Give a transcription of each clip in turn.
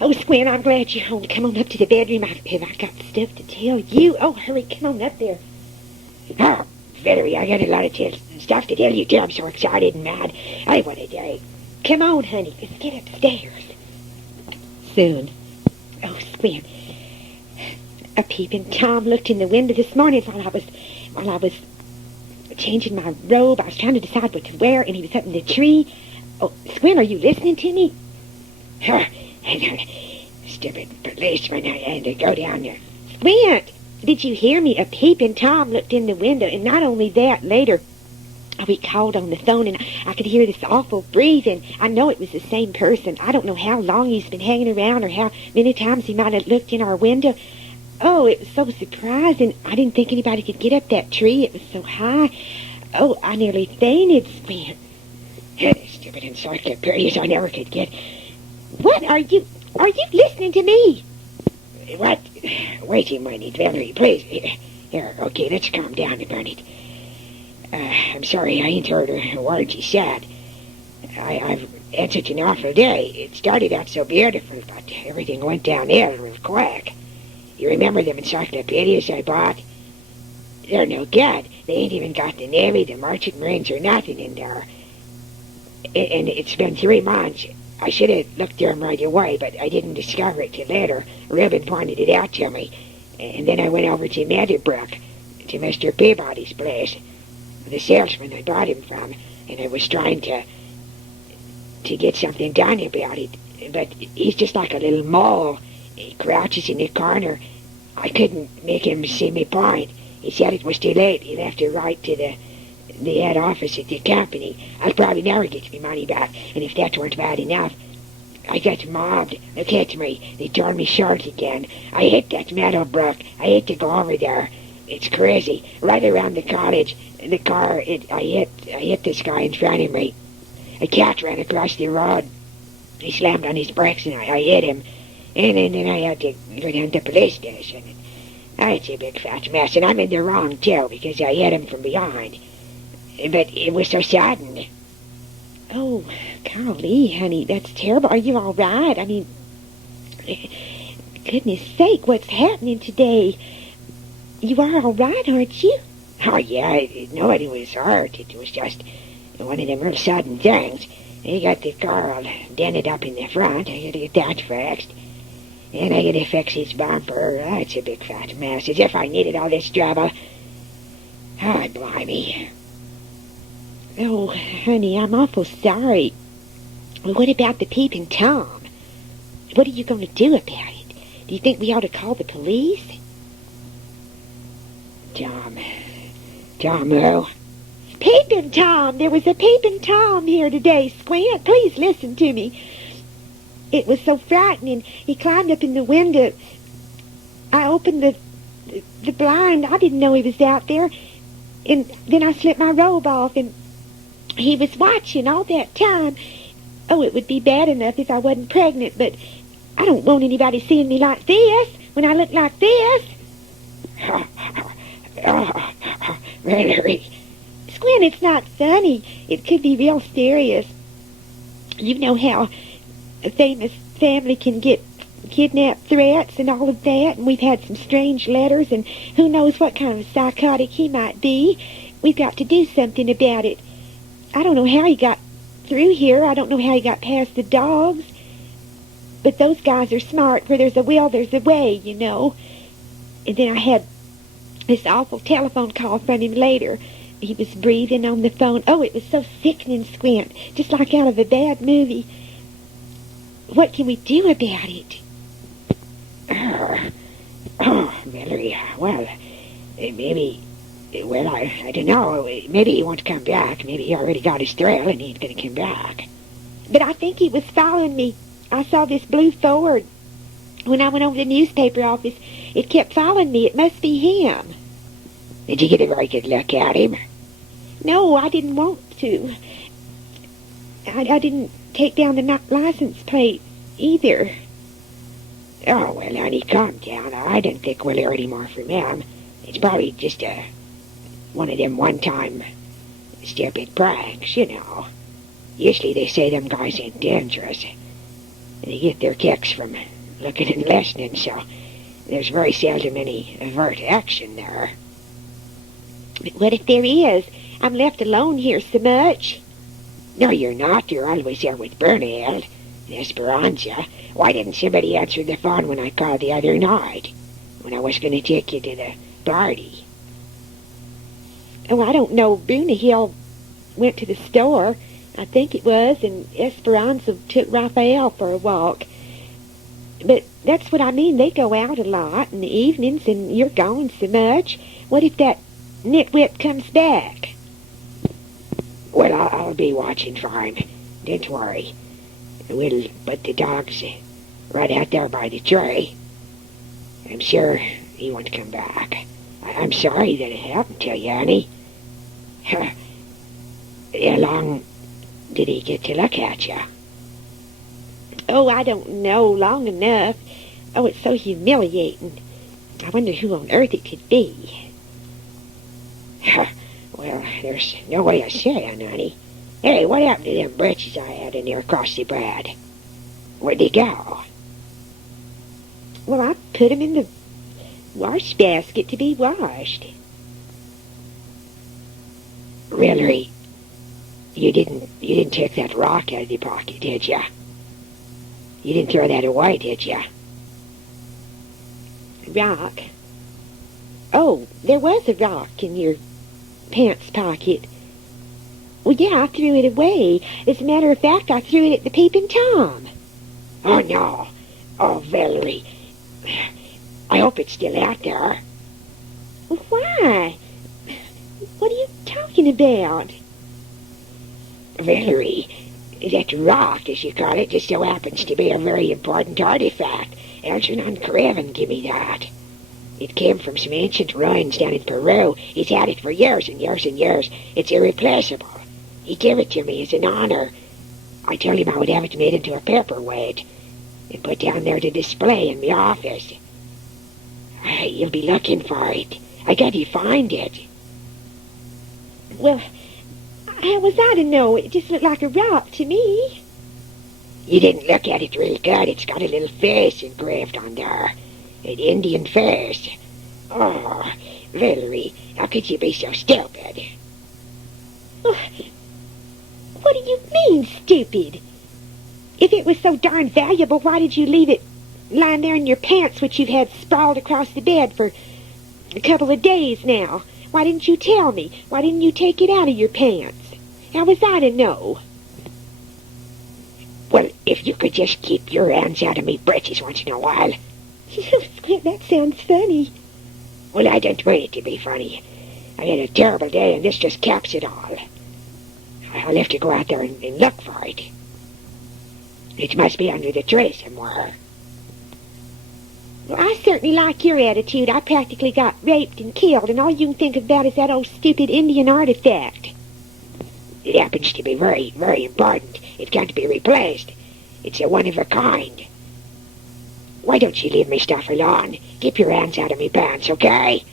Oh, Squint, I'm glad you're home. Come on up to the bedroom. I've got stuff to tell you. Oh, hurry, come on up there. Oh, Valerie, I got a lot of stuff to tell you, too. I'm so excited and mad. I want to die. Come on, honey. Let's get upstairs. Soon. Oh, Squint. A peeping Tom looked in the window this morning while I was changing my robe. I was trying to decide what to wear, and he was up in the tree. Oh, Squint, are you listening to me? Stupid policeman, I had to go down there. Squint, did you hear me? A peeping Tom looked in the window, and not only that, later we called on the phone, and I could hear this awful breathing. I know it was the same person. I don't know how long he's been hanging around or how many times he might have looked in our window. Oh, it was so surprising. I didn't think anybody could get up that tree. It was so high. Oh, I nearly fainted, Squint. Stupid encyclopedias I never could get. What are you listening to me? What? Wait a minute, Valerie, please. Here, okay, let's calm down a minute. I'm sorry I ain't heard a word you said. I've had such an awful day. It started out so beautiful, but everything went downhill real quick. You remember them encyclopedias I bought? They're no good. They ain't even got the Navy, the Merchant Marines, or nothing in there. And it's been 3 months. I should have looked through them right away, but I didn't discover it till later. Reuben pointed it out to me. And then I went over to Meadowbrook, to Mr. Peabody's place, the salesman I bought him from, and I was trying to get something done about it. But he's just like a little mole. He crouches in the corner. I couldn't make him see me point. He said it was too late. He'd have to write to the head office at the company. I'll probably never get my money back, and if that weren't bad enough, I got mobbed. Look at me. They tore me short again. I hate that Meadowbrook. I hate to go over there. It's crazy. Right around the college, the car, I hit this guy in front of me. A cat ran across the road. He slammed on his brakes, and I hit him. And then I had to go down to the police station. It's a big fat mess, and I'm in the wrong, too, because I hit him from behind. But it was so sudden. Oh, golly, honey, that's terrible. Are you all right? I mean, goodness sake, what's happening today? You are all right, aren't you? Oh, yeah, nobody was hurt. It was just one of them real sudden things. He got the car all dented up in the front. I had to get that fixed. And I had to fix his bumper. Oh, it's a big fat mess. As if I needed all this trouble. Oh, blimey. Oh, honey, I'm awful sorry. Well, what about the peeping Tom? What are you going to do about it? Do you think we ought to call the police? Tom who? Peeping Tom! There was a peeping Tom here today, Squint. Please listen to me. It was so frightening. He climbed up in the window. I opened the blind. I didn't know he was out there. And then I slipped my robe off, and he was watching all that time. Oh, it would be bad enough if I wasn't pregnant, but I don't want anybody seeing me like this, when I look like this. Valerie. Squint, it's not funny. It could be real serious. You know how a famous family can get kidnap threats and all of that, and we've had some strange letters, and who knows what kind of psychotic he might be. We've got to do something about it. I don't know how he got through here. I don't know how he got past the dogs. But those guys are smart. Where there's a will, there's a way, you know. And then I had this awful telephone call from him later. He was breathing on the phone. Oh, it was so sickening, Squint. Just like out of a bad movie. What can we do about it? Valerie, well, maybe, I don't know. Maybe he won't come back. Maybe he already got his thrill and he ain't going to come back. But I think he was following me. I saw this blue Ford. When I went over to the newspaper office, it kept following me. It must be him. Did you get a very good look at him? No, I didn't want to. I didn't take down the license plate either. Oh, well, honey, calm down. I don't think we'll hear any more from him. It's probably just one of them one-time stupid pranks, you know. Usually they say them guys ain't dangerous. They get their kicks from looking and listening, so there's very seldom any overt action there. But what if there is? I'm left alone here so much. No, you're not. You're always there with Bernal and Esperanza. Why didn't somebody answer the phone when I called the other night, when I was going to take you to the party? Oh, I don't know. Brunhild went to the store, I think it was, and Esperanza took Raphael for a walk. But that's what I mean. They go out a lot in the evenings, and you're gone so much. What if that nitwit comes back? Well, I'll be watching for him. Don't worry. We'll put the dogs right out there by the tree. I'm sure he won't come back. I'm sorry that it happened to you, Annie. How long did he get to look at you? Oh, I don't know. Long enough. Oh, it's so humiliating. I wonder who on earth it could be. Well, there's no way of saying, Annie. Hey, what happened to them britches I had in there across the bed? Where'd they go? Well, I put 'em in the wash basket to be washed. Really? You didn't take that rock out of the pocket, did you? You didn't throw that away, did you? Rock? Oh, there was a rock in your pants pocket. Well, yeah, I threw it away. As a matter of fact, I threw it at the Peeping Tom. Oh, no. Oh, Valerie. I hope it's still out there. Why? What are you talking about? Valerie, that rock, as you call it, just so happens to be a very important artifact. Algernon Craven gave me that. It came from some ancient ruins down in Peru. He's had it for years and years and years. It's irreplaceable. He gave it to me as an honor. I told him I would have it made into a paperweight and put down there to display in my office. You'll be looking for it. I got to find it. Well, how was I to know? It just looked like a rock to me. You didn't look at it real good. It's got a little face engraved on there. An Indian face. Oh, Valerie, how could you be so stupid? What do you mean, stupid? If it was so darn valuable, why did you leave it lying there in your pants, which you've had sprawled across the bed for a couple of days now? Why didn't you tell me? Why didn't you take it out of your pants? How was I to know? Well, if you could just keep your hands out of me britches once in a while. Squint, that sounds funny. Well, I don't mean it to be funny. I had a terrible day, and this just caps it all. I'll have to go out there and look for it. It must be under the tree somewhere. Well, I certainly like your attitude. I practically got raped and killed, and all you can think about is that old stupid Indian artifact. It happens to be very, very important. It can't be replaced. It's a one of a kind. Why don't you leave me stuff alone? Keep your hands out of me pants, okay?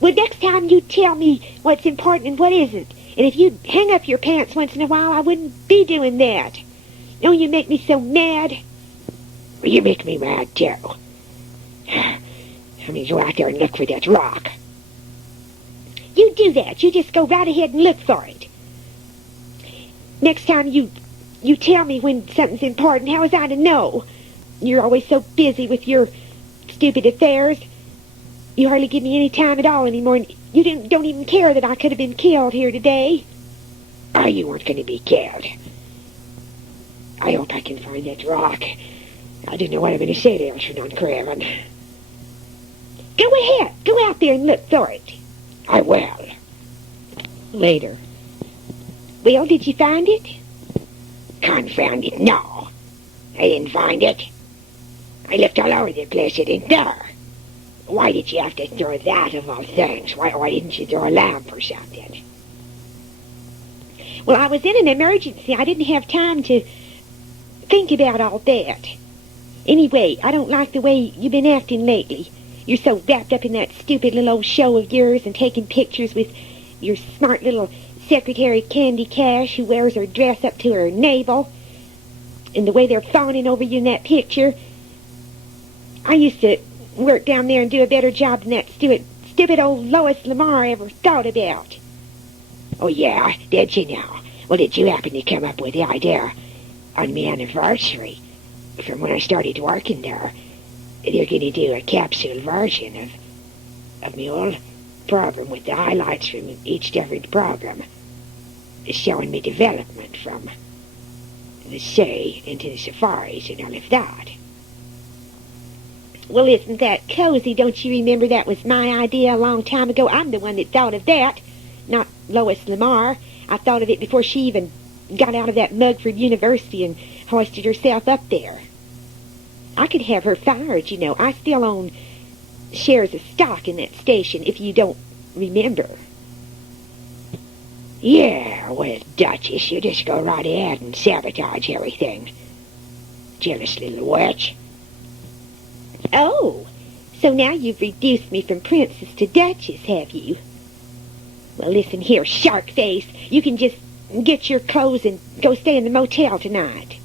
Well, next time you tell me what's important and what isn't. And if you'd hang up your pants once in a while, I wouldn't be doing that. Oh, you make me so mad. Well, you make me mad, too. I'm going to go out there and look for that rock. You do that. You just go right ahead and look for it. Next time you tell me when something's important, how was I to know? You're always so busy with your stupid affairs. You hardly give me any time at all anymore. And you don't even care that I could have been killed here today. Oh, you weren't going to be killed. I hope I can find that rock. I didn't know what I'm going to say to Algernon Craven. Go ahead. Go out there and look for it. I will. Later. Well, did you find it? Confound it, no. I didn't find it. I looked all over the place. It didn't there. Why did you have to throw that of all things? Why didn't you throw a lamp or something? Well, I was in an emergency. I didn't have time to think about all that. Anyway, I don't like the way you've been acting lately. You're so wrapped up in that stupid little old show of yours and taking pictures with your smart little secretary Candy Cash who wears her dress up to her navel. and the way they're fawning over you in that picture. I used to work down there and do a better job than that stupid old Lois Lamar ever thought about. Oh, yeah? Did you now? Well, did you happen to come up with the idea on my anniversary from when I started working there? They're going to do a capsule version of my old program with the highlights from each different program, showing me development from the sea into the safaris and all of that. Well, isn't that cozy? Don't you remember that was my idea a long time ago? I'm the one that thought of that, not Lois Lamar. I thought of it before she even got out of that Mugford University and hoisted herself up there. I could have her fired, you know. I still own shares of stock in that station, if you don't remember. Yeah, well, Duchess, you just go right ahead and sabotage everything. Jealous little witch. Oh, so now you've reduced me from princess to duchess, have you? Well, listen here, shark face. You can just get your clothes and go stay in the motel tonight.